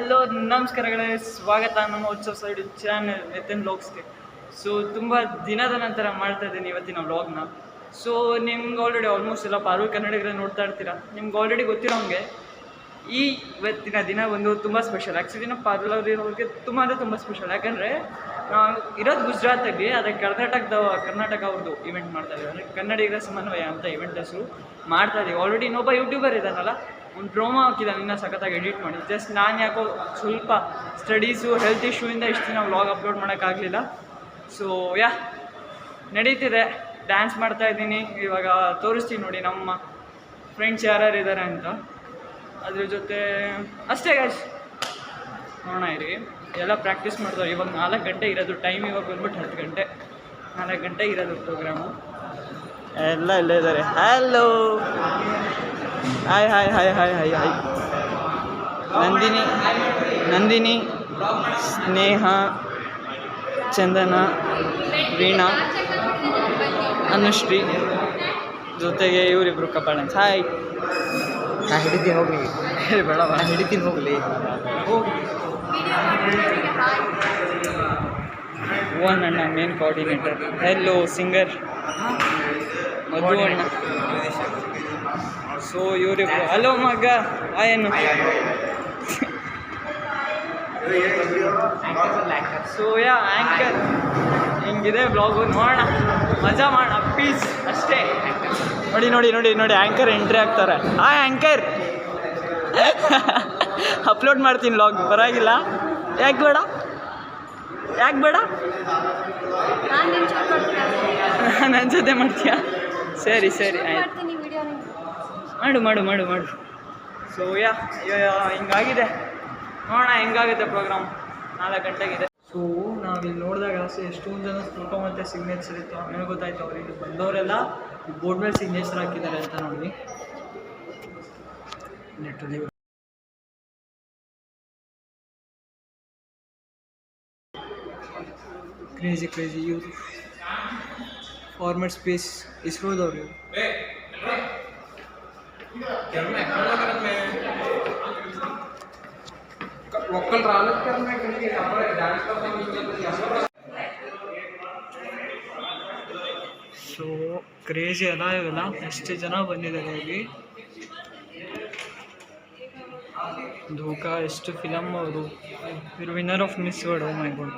Hello ನಮಸ್ಕಾರಗಳೇ, ಸ್ವಾಗತ ನಮ್ಮ ಉತ್ಸವ ಸೈಡ್ ಚಾನಲ್ ನಿತಿನ್ ವ್ಲಾಗ್ಸ್ಗೆ. ಸೊ ತುಂಬ ದಿನದ ನಂತರ ಮಾಡ್ತಾ ಇದ್ದೀನಿ ಇವತ್ತಿನ ವ್ಲಾಗ್ನ. ಸೊ ನಿಮ್ಗೆ ಆಲ್ರೆಡಿ ಆಲ್ಮೋಸ್ಟ್ ಎಲ್ಲ ಪಾರು ಕನ್ನಡಿಗರ ನೋಡ್ತಾ ಇರ್ತೀರ. ನಿಮ್ಗೆ ಆಲ್ರೆಡಿ ಗೊತ್ತಿರೋಂಗೆ ಈ ಇವತ್ತಿನ ದಿನ ಒಂದು ತುಂಬ ಸ್ಪೆಷಲ್. ಆ್ಯಕ್ಚುಲಿ ನಮ್ಮ ಪಾರ್ಲರಿರೋರಿಗೆ ತುಂಬ ಅಂದರೆ ತುಂಬ ಸ್ಪೆಷಲ್. ಯಾಕಂದರೆ ನಾವು ಇರೋದು ಗುಜರಾತಲ್ಲಿ, ಅದಕ್ಕೆ ಕರ್ನಾಟಕ ಅವ್ರದ್ದು ಇವೆಂಟ್ ಮಾಡ್ತಾಯಿದ್ದೀವಿ. ಅಂದರೆ ಕನ್ನಡಿಗರ ಸಮನ್ವಯ ಅಂತ ಇವೆಂಟ್ ಹೆಸರು ಮಾಡ್ತಾಯಿದ್ದೀವಿ. ಆಲ್ರೆಡಿ ಇನ್ನೊಬ್ಬ ಯೂಟ್ಯೂಬರ್ ಇದ್ದಾನಲ್ಲ, ಒಂದು ಪ್ರೋಮೋ ಹಾಕಿದ್ದಾನೆ, ಇನ್ನೂ ಸಖತ್ತಾಗಿ ಎಡಿಟ್ ಮಾಡಿ. ಜಸ್ಟ್ ನಾನು ಯಾಕೋ ಸ್ವಲ್ಪ ಸ್ಟಡೀಸು ಹೆಲ್ತ್ ಇಶ್ಯೂಯಿಂದ ಇಷ್ಟು ದಿನ ವ್ಲಾಗ್ ಅಪ್ಲೋಡ್ ಮಾಡೋಕ್ಕಾಗಲಿಲ್ಲ. ಸೊ ನಡೀತಿದೆ, ಡ್ಯಾನ್ಸ್ ಮಾಡ್ತಾಯಿದ್ದೀನಿ. ಇವಾಗ ತೋರಿಸ್ತೀನಿ ನೋಡಿ ನಮ್ಮ ಫ್ರೆಂಡ್ಸ್ ಯಾರ್ಯಾರು ಇದ್ದಾರೆ ಅಂತ. ಅದ್ರ ಜೊತೆ ಅಷ್ಟೇ ಗಾಯ್ಸ್, ನೋಡೋಣ ಇರಿ. ಎಲ್ಲ ಪ್ರಾಕ್ಟೀಸ್ ಮಾಡ್ತಾರೆ. ಇವಾಗ 4 ಗಂಟೆ ಇರೋದು ಟೈಮ್, ಇವಾಗ ಬಂದ್ಬಿಟ್ಟು 10 ಗಂಟೆ, 4 ಗಂಟೆ ಇರೋದು ಪ್ರೋಗ್ರಾಮು. ಎಲ್ಲ ಇಲ್ಲೇ ಇದ್ದಾರೆ. Hello, hi hi hi hi hi hi. Nandini, Sneha, Chandana, Veena, Anushree, ಜೊತೆಗೆ ಇವರಿಬ್ರು ಕಪಾಳನ್ಸ್. ಹಾಯ್. ನಾ ಹಿಡಿತೀನಿ ಹೋಗ್ಲಿ, ಬೇಡ ನಾ ಹಿಡಿತೀನಿ ಹೋಗ್ಲಿ. ಓನ್ ಅಣ್ಣ ಮೇನ್ ಕೋಆರ್ಡಿನೇಟರ್. ಹೆಲ್ಲೋ ಸಿಂಗರ್ ಮಧು ಅಣ್ಣ. ಸೊ ಇವರಿಬ್ರು. ಹಲೋ ಮಗ, ಏನು. ಸೊ ಆ್ಯಂಕರ್ ಹಿಂಗಿದೆ ಬ್ಲಾಗು. ನೋಡೋಣ, ಮಜಾ ಮಾಡೋಣ, ಪೀಸ್ ಅಷ್ಟೇ. ನೋಡಿ ಆ್ಯಂಕರ್ ಎಂಟ್ರಿ ಆಗ್ತಾರೆ. ಆ್ಯಂಕರ್ ಅಪ್ಲೋಡ್ ಮಾಡ್ತೀನಿ ವ್ಲಾಗ್, ಪರವಾಗಿಲ್ಲ. ಯಾಕೆ ಬೇಡ ನನ್ನ ಜೊತೆ ಮಾಡ್ತೀಯಾ? ಸರಿ ಆಯ್ತು, ಮಾಡು. ಸೊ ಹಿಂಗಾಗಿದೆ. ನೋಡೋಣ ಹೆಂಗಾಗುತ್ತೆ ಪ್ರೋಗ್ರಾಮ್. 4 ಗಂಟೆಗಿದೆ. ಸೊ ನಾವಿಲ್ಲಿ ನೋಡಿದಾಗ ಎಷ್ಟೊಂದು ಜನ ಫೋಟೋ ಮತ್ತು ಸಿಗ್ನೇಚರ್ ಇತ್ತು. ಆಮೇಲೆ ಗೊತ್ತಾಯ್ತು ಅವರಿಗೆ ಬಂದವರೆಲ್ಲ ಬೋರ್ಡ್ ಮೇಲೆ ಸಿಗ್ನೇಚರ್ ಹಾಕಿದ್ದಾರೆ ಅಂತ. ನೋಡಿ ಲಿಟ್ರಲಿ ಕ್ರೇಜಿ. ಇವರು ಫಾರ್ಮೆಟ್ ಸ್ಪೇಸ್ ಇಸ್ರೋದವ್ರು. ಸೊ ಕ್ರೇಜಿ ಅಲ್ಲ ಇವೆಲ್ಲ. ಎಷ್ಟು ಜನ ಬಂದಿದ್ದಾರೆ ಇಲ್ಲಿ. ಧೋಕಾ, ಎಷ್ಟು ಫಿಲಮ್ ಅವರು. ಇವರು winner of Miss World. Oh my god.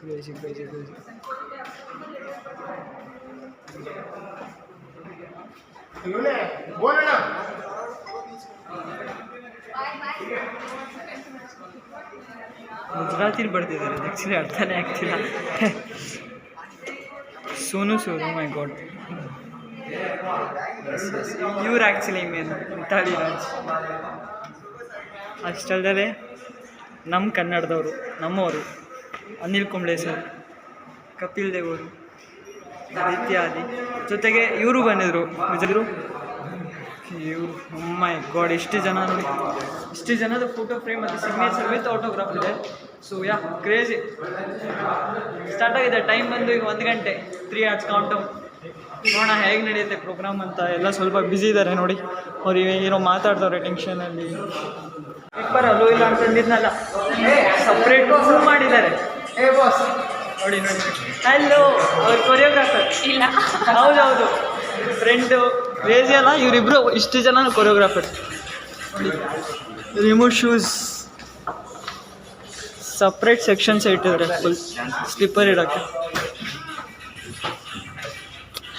Crazy. ಗುಜರಾತಿಲಿ ಬರ್ತಿದ್ದಾರೆ, ಆ್ಯಕ್ಚುಲಿ ಅರ್ಥನೇ ಆಗ್ತಿಲ್ಲ. Sonu Sood, my god. ಇವ್ರು ಆ್ಯಕ್ಚುಲಿ ಮೇನ್ ಮಿತಾಲಿ ರಾಜ್. ಅಷ್ಟಲ್ಲದೆ ನಮ್ಮ ಕನ್ನಡದವರು, ನಮ್ಮವರು ಅನಿಲ್ ಕುಂಬ್ಳೆ ಸರ್, ಕಪಿಲ್ ದೇವ್ ಅವರು, ಇತ್ಯಾದಿ. ಜೊತೆಗೆ ಇವರು ಬಂದಿದ್ರು, ಇವರು. ಮೈ ಗಾಡ್, ಎಷ್ಟು ಜನ ನೋಡಿ. ಇಷ್ಟು ಜನದ ಫೋಟೋ ಫ್ರೇಮ್ ಮತ್ತು ಸಿಗ್ನೇಚರ್ ವಿತ್ ಆಟೋಗ್ರಾಫ್ ಇದೆ. So crazy. ಸ್ಟಾರ್ಟ್ ಆಗಿದೆ. ಟೈಮ್ ಬಂದು ಈಗ 1 ಗಂಟೆ, 3 hours ಕೌಂಟು. ನೋಡೋಣ ಹೇಗೆ ನಡೆಯುತ್ತೆ ಪ್ರೋಗ್ರಾಮ್ ಅಂತ. ಎಲ್ಲ ಸ್ವಲ್ಪ ಬ್ಯುಸಿ ಇದ್ದಾರೆ ನೋಡಿ. ಅವ್ರು ಏನೋ ಮಾತಾಡ್ತವ್ರೆ ಟೆನ್ಷನಲ್ಲಿ. ಇಬ್ಬರು ಅಲ್ಲೂ ಇಲ್ಲ ಅಂತಂದಿದ್ನಲ್ಲ, ಸಪ್ರೇಟ್ ಶೂ ಮಾಡಿದ್ದಾರೆ ನೋಡಿ. ಹಲೋ, ಅವ್ರ ಕೊರಿಯೋಗ್ರಾಫರ್. ಹೌದು, ಫ್ರೆಂಡು. ಕ್ರೇಜಿ ಅಲ್ಲ ಇವರಿಬ್ರು. ಇಷ್ಟು ಜನ ಕೊರಿಯೋಗ್ರಾಫರ್ ನೋಡಿ. ರಿಮೂವ್ ಶೂಸ್, ಸಪ್ರೇಟ್ ಸೆಕ್ಷನ್ಸ್ ಇಟ್ಟಿದ್ದಾರೆ ಫುಲ್ ಸ್ಲಿಪ್ಪರ್ ಇಡೋಕ್ಕೆ.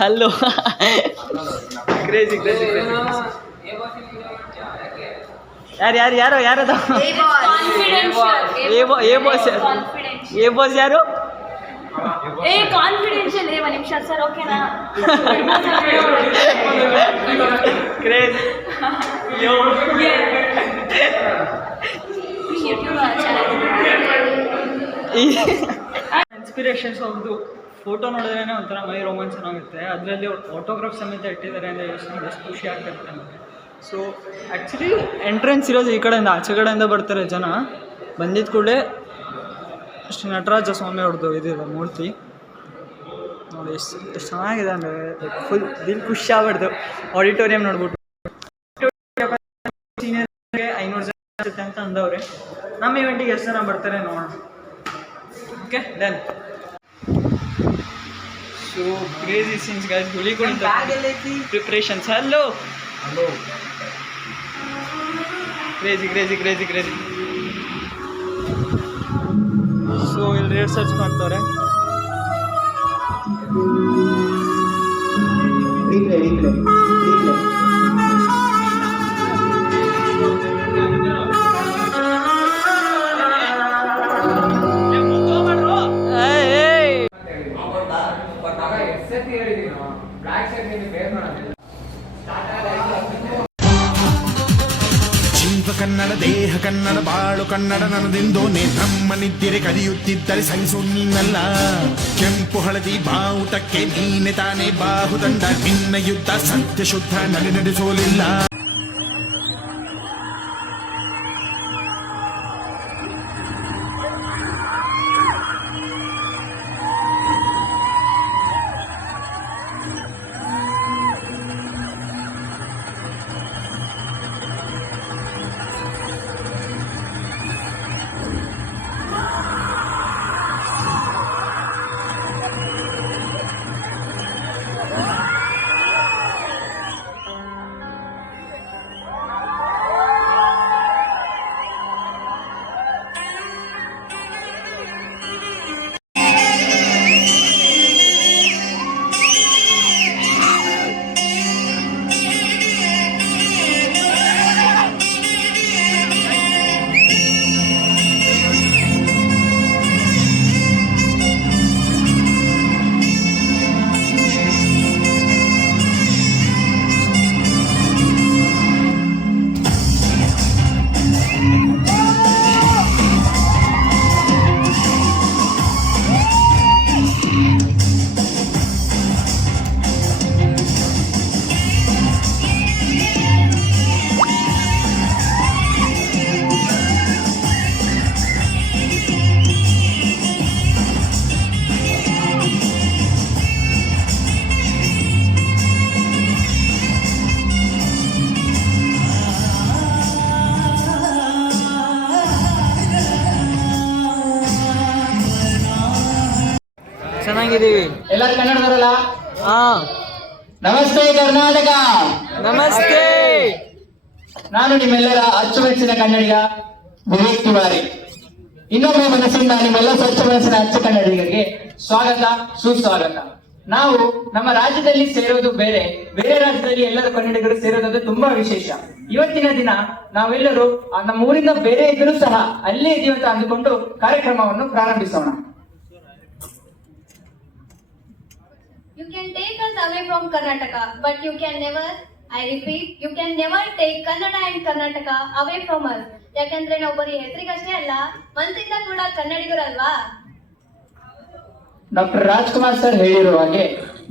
Hello, crazy. ಯಾರು ಯಾರದ? ಎ ಬಾಸ್ ಯಾರು? ಕಾನ್ಫಿಡೆನ್ಷಿಯಲ್. ಒಂದು ನಿಮಿಷ ಸರ್, ಓಕೆನಾ? ಕ್ರೇಜ್. ಇನ್ಸ್ಪಿರೇಷನ್ಸ್ ಅವ್ರದ್ದು ಫೋಟೋ ನೋಡಿದ್ರೇ ಒಂಥರ ಮೈ ರೋಮಾಂಚನ ಆಗುತ್ತೆ. ಅದರಲ್ಲಿ ಆಟೋಗ್ರಾಫ್ ಸಮೇತ ಇಟ್ಟಿದ್ದಾರೆ ಅಂದರೆ ಎಷ್ಟು ಖುಷಿ ಆಗ್ತಿರುತ್ತೆ ನಮಗೆ. ಸೊ ಆ್ಯಕ್ಚುಲಿ ಎಂಟ್ರೆನ್ಸ್ ಇರೋದು ಈ ಕಡೆಯಿಂದ, ಆಚೆ ಕಡೆಯಿಂದ ಬರ್ತಾರೆ ಜನ. ಬಂದಿದ್ದ ಕೂಡಲೇ ಶ್ರೀ ನಟರಾಜ ಸ್ವಾಮಿ ಅವ್ರದ್ದು ಇದಿದೆ ಮೂರ್ತಿ ನೋಡಿ. ಎಷ್ಟು ಚೆನ್ನಾಗಿದೆ ಅಂದರೆ ಫುಲ್ ದಿಲ್ ಖುಷಿ ಆಗ್ಬಿಡ್ತು ಆಡಿಟೋರಿಯಂ ನೋಡ್ಬಿಟ್ಟು. ಅಂತ ಅಂದವ್ರೆ. ನಮ್ಮ ಇವೆಂಟಿಗೆ ಎಷ್ಟು ಜನ ಬರ್ತಾರೆ ನೋಡೋಣ. Okay done. So crazy scenes guys. ಹುಲಿ ಕುಣಿತ preparations. Hello crazy crazy crazy crazy. So ಇಲ್ಲಿ ರಿಹರ್ಸಲ್ಸ್ ಮಾಡ್ತಾರೆ. ಜೀವ ಕನ್ನಡ, ದೇಹ ಕನ್ನಡ, ಬಾಳು ಕನ್ನಡ ನನ್ನದೆಂದೋನೆ. ನಮ್ಮ ನಿದ್ದಿರೆ ಕಲಿಯುತ್ತಿದ್ದರೆ ಸಹಿಸು ನೀನಲ್ಲ. ಕೆಂಪು ಹಳದಿ ಬಾವುಟಕ್ಕೆ ನೀನೆ ತಾನೇ ಬಾಹುದಂಡ. ನಿನ್ನ ಯುದ್ಧ ಸತ್ಯ ಶುದ್ಧ ನಡೆಸೋಲಿಲ್ಲ. ಚೆನ್ನಾಗಿದ್ದೀವಿ. ಎಲ್ಲರೂ ಕನ್ನಡದವರಲ್ಲ? ಹಾ ನಮಸ್ತೆ ಕರ್ನಾಟಕ. ನಮಸ್ತೆ. ನಾನು ನಿಮ್ಮೆಲ್ಲರ ಅಚ್ಚುಮೆಚ್ಚಿನ ಕನ್ನಡಿಗ ವಿವೇಕ್ ತಿವಾರಿ. ಇನ್ನೊಮ್ಮೆ ಮನಸ್ಸಿಂದ ನಿಮ್ಮೆಲ್ಲ ಸ್ವಚ್ಛ ಮನಸ್ಸಿನ ಅಚ್ಚ ಕನ್ನಡಿಗರಿಗೆ ಸ್ವಾಗತ, ಸುಸ್ವಾಗತ. ನಾವು ನಮ್ಮ ರಾಜ್ಯದಲ್ಲಿ ಸೇರೋದು ಬೇರೆ, ಬೇರೆ ರಾಜ್ಯದಲ್ಲಿ ಎಲ್ಲರೂ ಕನ್ನಡಿಗರು ಸೇರೋದು ತುಂಬಾ ವಿಶೇಷ. ಇವತ್ತಿನ ದಿನ ನಾವೆಲ್ಲರೂ ನಮ್ಮ ಊರಿಂದ ಬೇರೆ ಇದ್ದರೂ ಸಹ ಅಲ್ಲೇ ಇದೀವಿ ಅಂತ ಅಂದುಕೊಂಡು ಕಾರ್ಯಕ್ರಮವನ್ನು ಪ್ರಾರಂಭಿಸೋಣ. You can take us away from Karnataka, but you can never, I repeat, you can never take Kannada and Karnataka away from us. ಯಾಕಂದ್ರೆ ನಾವು ಬರೀ ಹೆಸರಿಗಷ್ಟೇ ಅಲ್ಲ, ಮನಸ್ಸಿಂದ ಕೂಡ ಕನ್ನಡಿಗರಲ್ವಾ? ಡಾಕ್ಟರ್ ರಾಜ್ಕುಮಾರ್ ಸರ್ ಹೇಳಿರುವ ಹಾಗೆ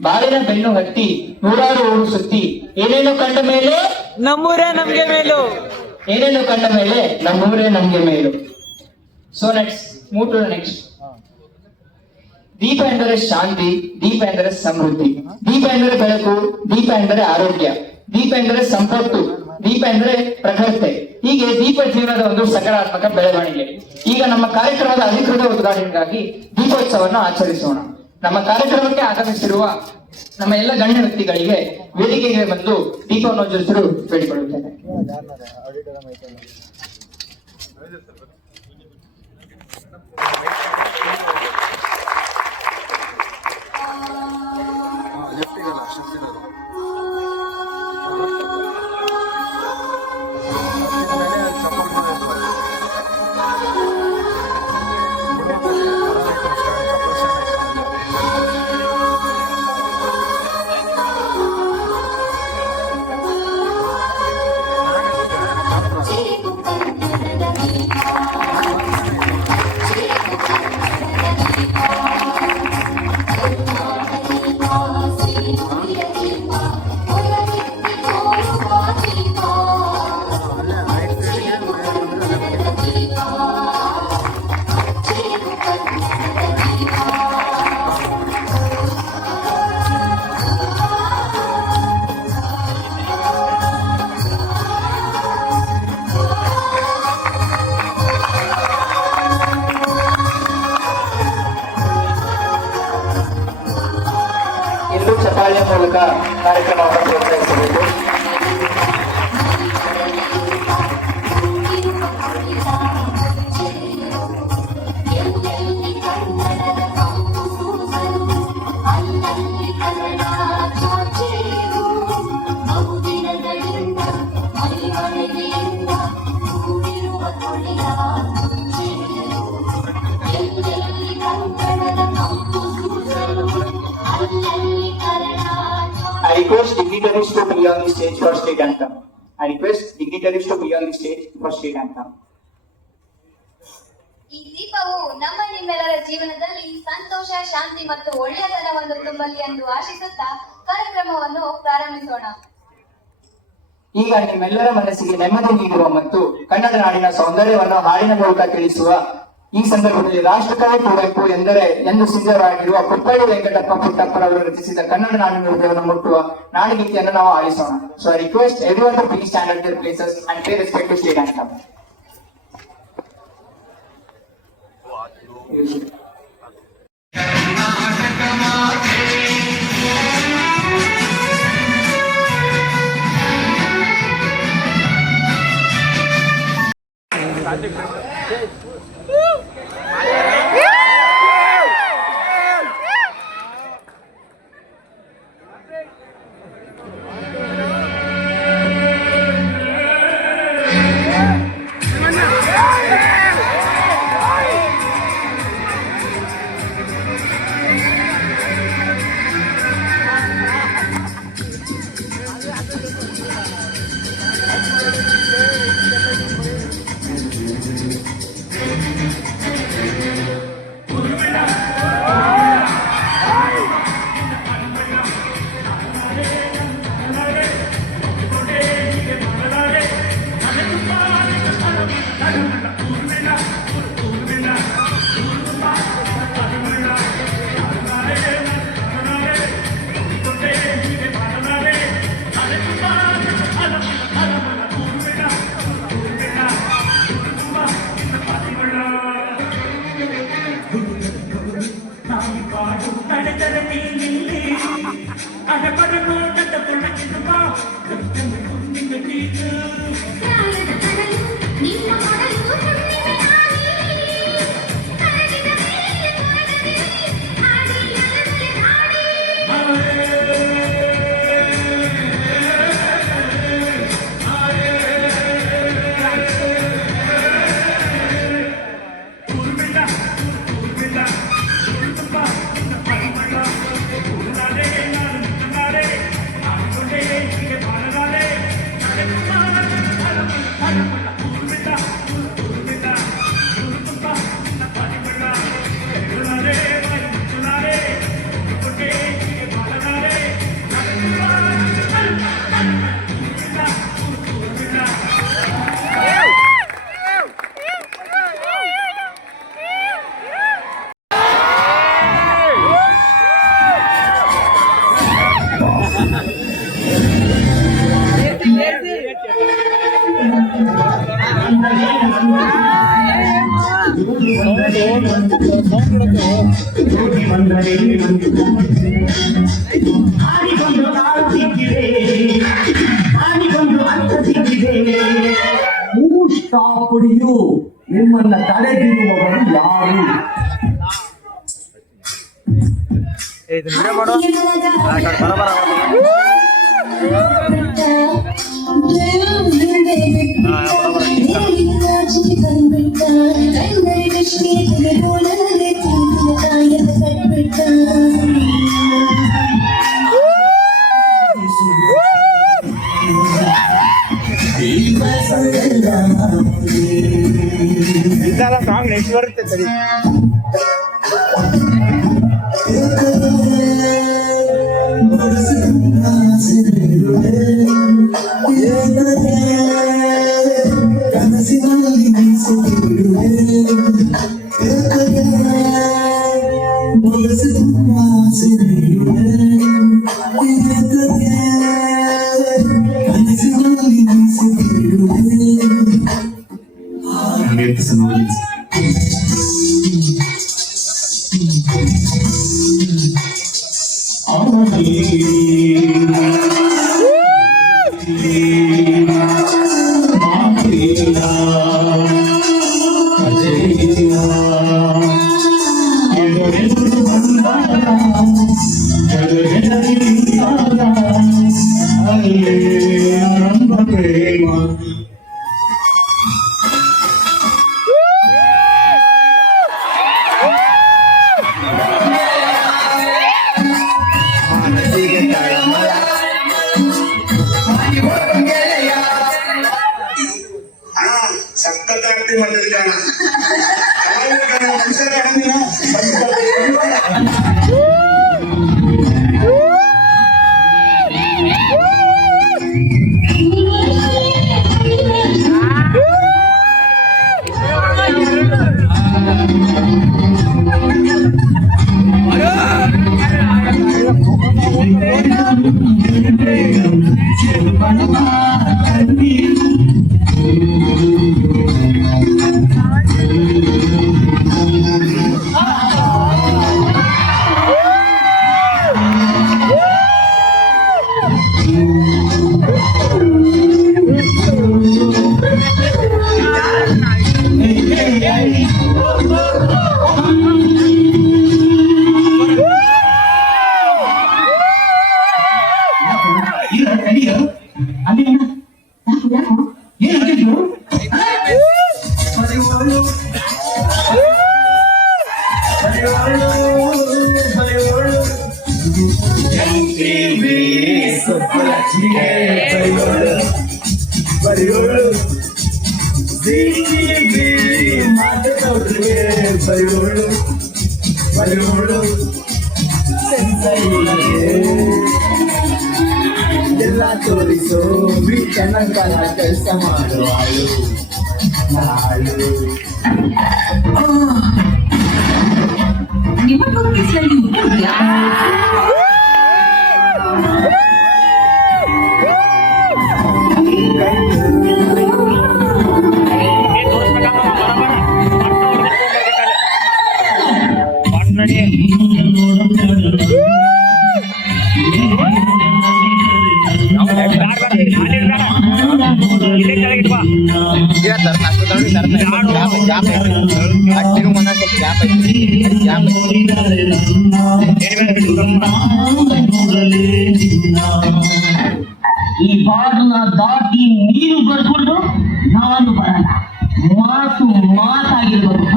ಬಾಳಿನ ಬೆನ್ನು ಹತ್ತಿ ನೂರಾರು ಊರು ಸುತ್ತಿ ಏನೇನು ಕಂಡ ಮೇಲೆ ನಮ್ಮೂರೇ ನಮ್ಗೆ ಮೇಲು. ಏನೇನು ಕಂಡ ಮೇಲೆ ನಮ್ಮೂರೇ ನಮ್ಗೆ ಮೇಲು. So next move to next. ದೀಪ ಎಂದರೆ ಶಾಂತಿ, ದೀಪ ಎಂದರೆ ಸಮೃದ್ಧಿ, ದೀಪ ಎಂದರೆ ಬೆಳಕು, ದೀಪ ಎಂದರೆ ಆರೋಗ್ಯ, ದೀಪ ಎಂದರೆ ಸಂಪತ್ತು, ದೀಪ ಎಂದರೆ ಪ್ರಖರತೆ. ಹೀಗೆ ದೀಪ ಜೀವನದ ಒಂದು ಸಕಾರಾತ್ಮಕ ಬೆಳವಣಿಗೆ. ಈಗ ನಮ್ಮ ಕಾರ್ಯಕ್ರಮದ ಅಧಿಕೃತ ಉದ್ಘಾಟನೆಗಾಗಿ ದೀಪೋತ್ಸವವನ್ನು ಆಚರಿಸೋಣ. ನಮ್ಮ ಕಾರ್ಯಕ್ರಮಕ್ಕೆ ಆಗಮಿಸಿರುವ ನಮ್ಮ ಎಲ್ಲ ಗಣ್ಯ ವ್ಯಕ್ತಿಗಳಿಗೆ ವೇದಿಕೆಗೆ ಬಂದು ದೀಪವನ್ನು ಜ್ಯೋತಿಸಲು ಬೇಡಿಕೊಳ್ಳುತ್ತೇನೆ. ಮಳೆಯಿಂದ ಮಳೆಯಿಂದ ಕೂಡಿರುವ ತುಳಿಯ ಎಲ್ಲೆಲ್ಲಿ ಕಂಕಣದ ಕಂಪು ಸೂಸಲು ಅಲ್ಲಲ್ಲಿ ಕರಣ. I request dignitaries to be on the stage for state anthem. I request dignitaries to be on the stage for state anthem. ಈ ದೀಪವು ನಮ್ಮ ನಿಮ್ಮೆಲ್ಲರ ಜೀವನದಲ್ಲಿ ಸಂತೋಷ, ಶಾಂತಿ ಮತ್ತು ಒಳ್ಳೆಯತನವನ್ನು ತುಂಬಲಿ ಎಂದು ಆಶಿಸುತ್ತಾ ಕಾರ್ಯಕ್ರಮವನ್ನು ಪ್ರಾರಂಭಿಸೋಣ. ಈಗ ನಿಮ್ಮೆಲ್ಲರ ಮನಸ್ಸಿಗೆ ನೆಮ್ಮದಿ ನೀಡುವ ಮತ್ತು ಕನ್ನಡ ನಾಡಿನ ಸೌಂದರ್ಯವನ್ನು ಹಾಡಿನ ಮೂಲಕ ತಿಳಿಸುವ ಈ ಸಂದರ್ಭದಲ್ಲಿ ರಾಷ್ಟ್ರಕವಿ ಕುವೆಂಪು ಎಂದರೆ ಎಂದು ಸಿದ್ಧರಾಗಿರುವ ಕುಪ್ಪಳ್ಳಿ ವೆಂಕಟಪ್ಪ ಪುಟ್ಟಪ್ಪರವರು ರಚಿಸಿದ ಕನ್ನಡ ನಾಡಿನ ಹೃದಯವನ್ನು ಮುಟ್ಟುವ ನಾಡಗೀತೆಯನ್ನು ನಾವು ಆಲಿಸೋಣ. So I request everyone to please stand at their places and pay respect to state anthem. ಪುಡಿಯು ನಿಮ್ಮನ್ನ ತಡೆದಿರುವವರು ಯಾರು? ಇದೆಲ್ಲ ಸಾಂಗ್ ನೆಕ್ಸ್ಟ್ ಬರುತ್ತೆ ಸರಿ. Hallelujah. ಜಾಸ್ತಿ ಮಾಡ್ತಿದ್ದೆ ಕಾರಣ ಮನುಷ್ಯರೇ ಹಣ್ಣಿನ ಎಲ್ಲ ತೋರಿಸೋ ಬಿಟ್ಟನಂತರ ಕೆಲಸ ಮಾಡುವ ನಿಮಗೂ ಬಿಸಿಲಲ್ಲಿ ಉಂಟಾ? ಈ ಬಾರ್ಡರ್ನ ದಾಟಿ ನೀನು ಬರ್ಕೊಂಡು ನಾನು ಬರಲ್ಲ. ಮಾತು ಮಾತಾಗಿರ್ಬೋದು.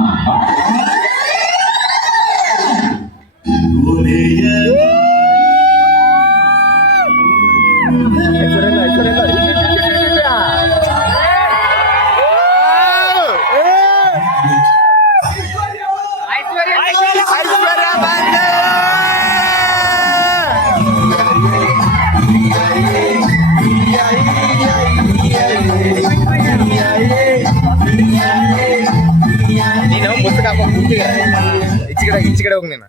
ನೀನು ಪುಸ್ತಕ ಹಾಕೊಂಡು ಈಚೆ ಕಡೆ ಹೋಗಿ ನೀನು